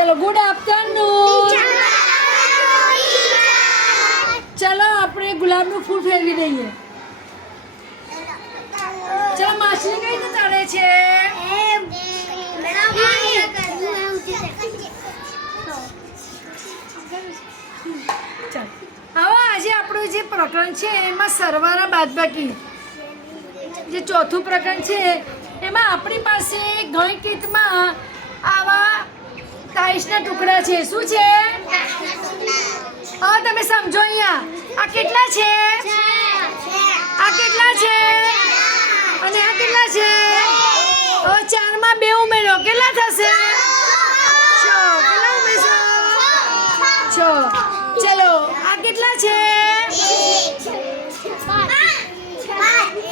ચલો good afternoon. ચલો આપણે ગુલાબનું ફૂલ ફેરવી દઈએ. ચલો માછલી કઈ રીતે તળે છે? ચાલો હવે આજે આપણું જે પ્રકરણ છે એમાં સરવાળા બાદબાકી જે ચોથું પ્રકરણ છે એમાં આપણી પાસે ગણિતમાં આવા ટાઈલ્સના ટુકડા છે. શું છે? હા તમે સમજો અહીંયા આ કેટલા છે? આ કેટલા છે અને આ કેટલા છે? હવે 4 માં 2 ઉમેરો કેટલા થશે? 6. કેટલા ઉમેરશો? 6. ચલો આ કેટલા છે?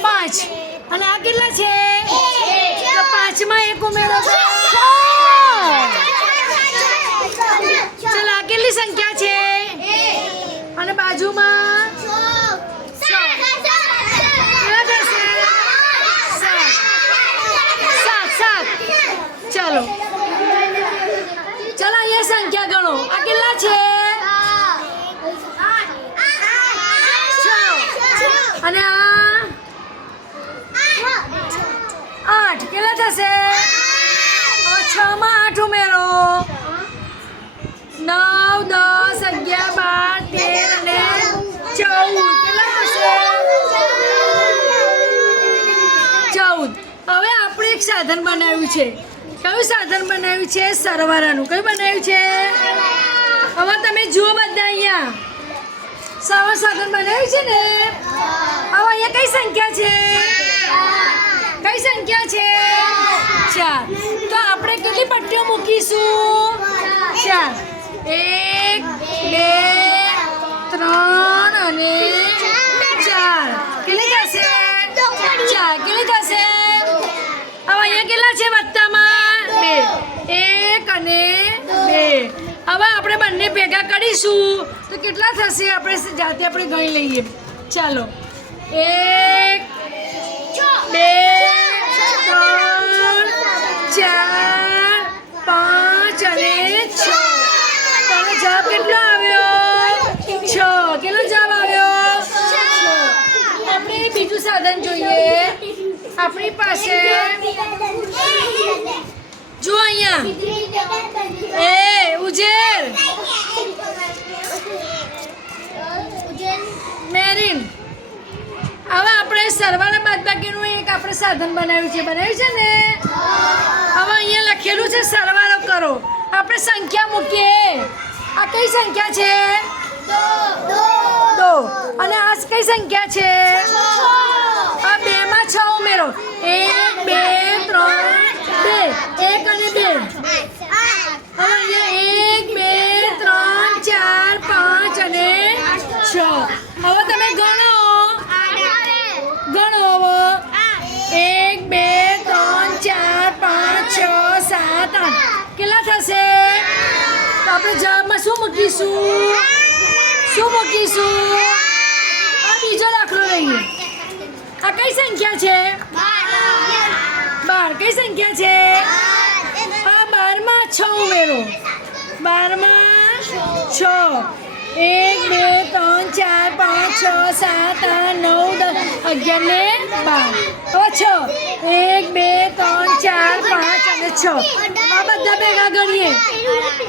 5. અને આ કેટલા છે? તો 5 માં 1 ઉમેરો તો 6. ચલો આ કેટલી સંખ્યા છે? અને બાજુમાં 7. ચલો ચલો અહીંયા સંખ્યા ગણો. આ કેટલા છે? 6. અને આ 8. કેટલા થશે? 6 માં 8 ઉમેરો 9, 10, 11, 12, 13 અને 14. કેટલા થશે? 14. હવે આપણે એક સાધન બનાવ્યું છે. કયું સાધન બનાવ્યું છે? સરવાળાનું. કયું બનાવ્યું છે? હવે તમે જુઓ બધા અહીંયા સાધન બનાવ્યું છે ને. હવે અહીંયા કઈ સંખ્યા છે? કઈ સંખ્યા છે? 4. તો આપણે કેટલી પટ્ટીઓ મૂકીશું? 4. 1, 2, 3 અને 4. કેટલી થશે? 4. કેટલી થશે? હવે અહીંયા કેટલા છે વત્તામાં? 2. 1 અને 2. હવે આપણે બંને ભેગા કરીશું તો કેટલા થશે? આપણે જાતે આપણે ગણી લઈએ. ચાલો 1, 2, 3, 4, 5 અને 6. તમે જવાબ કેટલો આવ્યો? 6. કેટલો જવાબ આવ્યો? 6. આપણે બીજું સાધન જોઈએ. આપણી પાસે જો અહીંયા ઉજેર મેરીન. હવે આપણે સરવાળા બાદબાકીનું એક આપણે સાધન બનાવ્યું છે ને. હવે અહીંયા લખેલું છે સરવાળો કરો. આપણે સંખ્યા મૂકીએ. આ કઈ સંખ્યા છે? 2. અને આ કઈ સંખ્યા છે? આ 2 માં 6 ઉમેરો 1, 2, 3, 2. 1 અને 2. હવે અહીંયા 1, 2, 3, 4, 5 અને 6. હવે તમે ગણો. ગણો હવે 1, 2, 3, 4, 5, 6, 7, 8. કેટલા થશે? તો આપણે જવાબમાં શું મૂકીશું? શું મૂકીશું? આ બીજો દાખલો લઈએ. આ કઈ સંખ્યા છે? 12. કઈ સંખ્યા છે? આ 12 માં 6 ઉમેરો 12 માં 6. 1, 2, 3, 4, 5, 6, 7, 8, 9, 10, 11 ને 12. હવે 6. 1, 2, 3, 4, 5 અને 6. આ બધા ભેગા ગણીએ.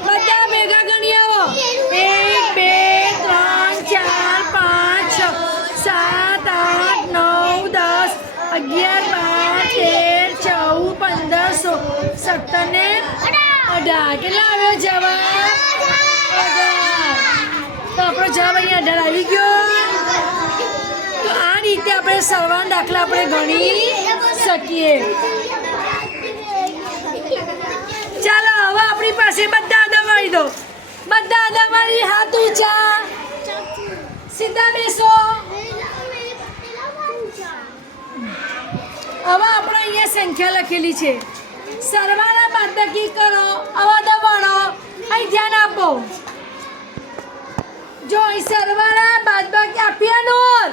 બધા ભેગા ગણીએ. આવો 1, 2, 3, 4, 5, 6, 7, 8, 9, 10, 11, 12, 13, 14, 15, 16, 17 ને 18. કેટલા આવ્યો જવાબ? 18. તો આપણો જવાબ અહીંયા 18 આવી ગયો. તો આ રીતે આપણે સરવાળાના દાખલા આપણે ગણી શકીએ. ચાલો હવે આપણી પાસે બધા દબાવી દો. બધા દબાવી હાથ ઊંચા સીધા બેસો. હવે આપણે અહીંયા સંખ્યા લખેલી છે. સરવાળા બાદબાકી કરો. આવા દબાણો. અહીં ધ્યાન આપો. જો અહીં સરવાળા બાદબાકી આપ્યા નોર.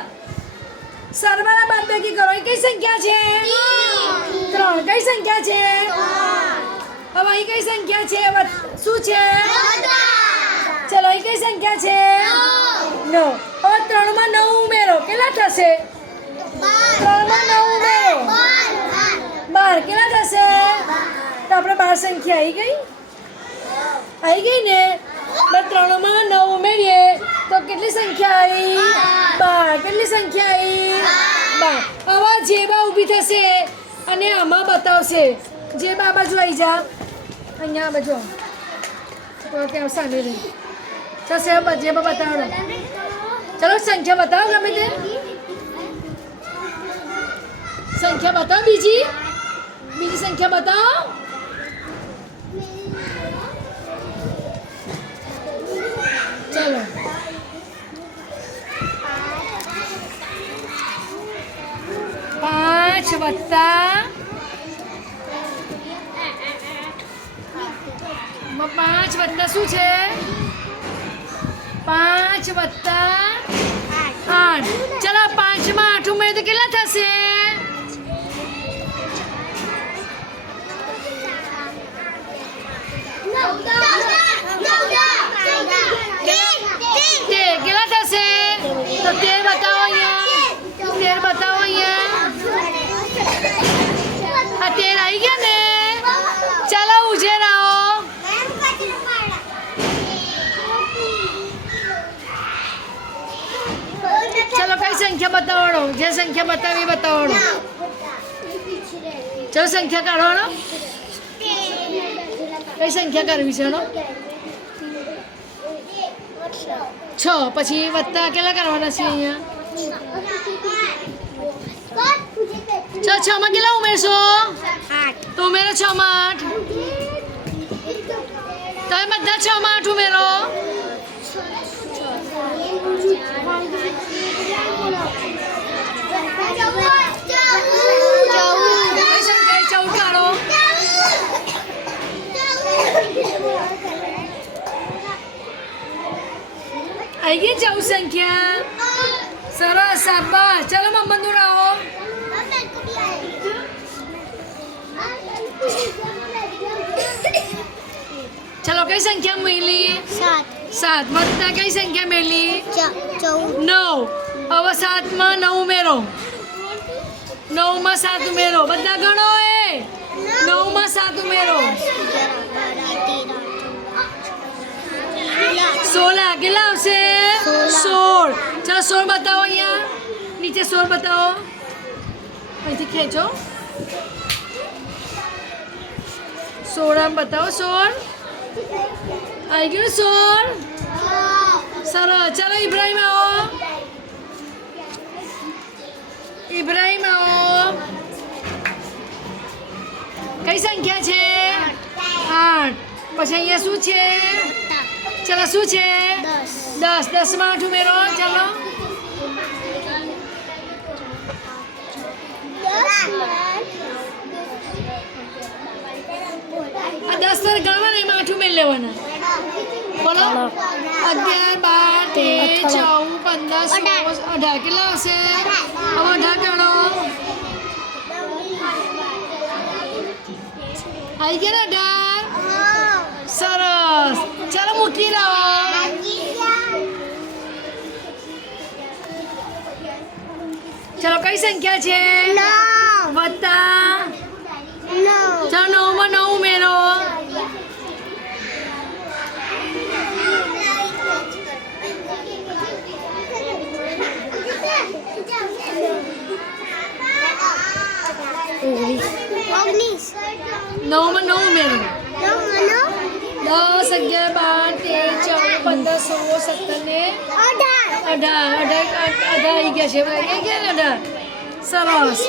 સરવાળા બાદબાકી કરો. એ કઈ સંખ્યા છે? 3. કઈ સંખ્યા છે? હવે અહીં કઈ સંખ્યા છે? શું છે? ચલો અહીં કઈ સંખ્યા છે? 9. હવે 3 માં 9 ઉમેરો, કેટલા થશે? 3 માં 9 ઉમેરો 12, કેટલા થશે? તો આપણે 12 સંખ્યા આવી ગઈ ને. 3 માં 9 ઉમેરીએ તો કેટલી સંખ્યા આવી? 12. કેટલી સંખ્યા આવી? 12. હવે જેબા ઊભી થશે અને આમાં બતાવશે. જેબા આ બાજુ આવી જા, અહીંયા આ બાજુ તો ત્યાં સામે રહી. ચાલ જેબા બતાવો. ચલો સંખ્યા બતાવો, ગમે તે સંખ્યા બતાવો. બીજી સંખ્યા બતાવો. ચલો 5 વત્તા 5 વત્તા શું છે? 5 વત્તા 8. ચલો 5 માં 8 ઉમેરીએ તો કેટલા થશે? 13. કેટલા થશે? તો 13 બતાવો અહીંયા. 13 બતાવો અહીંયા. આ 13 આવી ગયા ને. ચાલો ઉજેરાઓ. ચલો કઈ સંખ્યા બતાવવાનો? જે સંખ્યા બતાવી એ બતાવવાનો. ચલો સંખ્યા કાઢવાનો. કઈ સંખ્યા કરવી છે? 6. પછી વત્તા કેટલા કરવાના છે અહીંયા? 6 માં કેટલા ઉમેરશો? 8. તો ઉમેરો 6 માં 8. તમે બધા 6 માં 8 ઉમેરો. કઈ સંખ્યા? 14 કાઢો. આવી ગઈ 14 સંખ્યા. સરસ, શાબાશ. ચલો મમ્મા દોડાવો. ચલો કઈ સંખ્યા મેલી? 7. વત્તા કઈ સંખ્યા મેલી? 9. હવે 7 માં 9 ઉમેરો. 9 માં 7 ઉમેરો. બધા ગણો. 9 માં 7 ઉમેરો. 16. કેટલા આવશે? 16. ચાલો 16 બતાવો અહીંયા. નીચે 16 બતાવો. અહીંથી ખેંચો. 16 બતાવો. 16 આવી ગયું. 16. સરસ. ચાલો ઇબ્રાહિમ આવો. ઇબ્રાહિમ આવો. કઈ સંખ્યા છે? 8. પછી અહીંયા શું છે? ચલો શું છે? 10. 10 માં 8 ઉમેરો. ચાલો 10 સર ગણવાના, એમાં 8 ઉમેરી લેવાના. બોલો 11, 12, 13, 14, 15, 16, 18. કેટલા હશે? હવે 18 ગણો. આવી ગયા ને 18. સરસ. ચાલો મૂકી લાવો. ચલો કઈ સંખ્યા છે? 9 વત્તા 9. ચાલો 9 માં 9 ઉમેરો. Ognis. 9 માં 9 ઉમેરો. 10, 11, 12, 13, 14, 15, 16, 17 ને 18 આવી ગયા છે. 18. સરસ.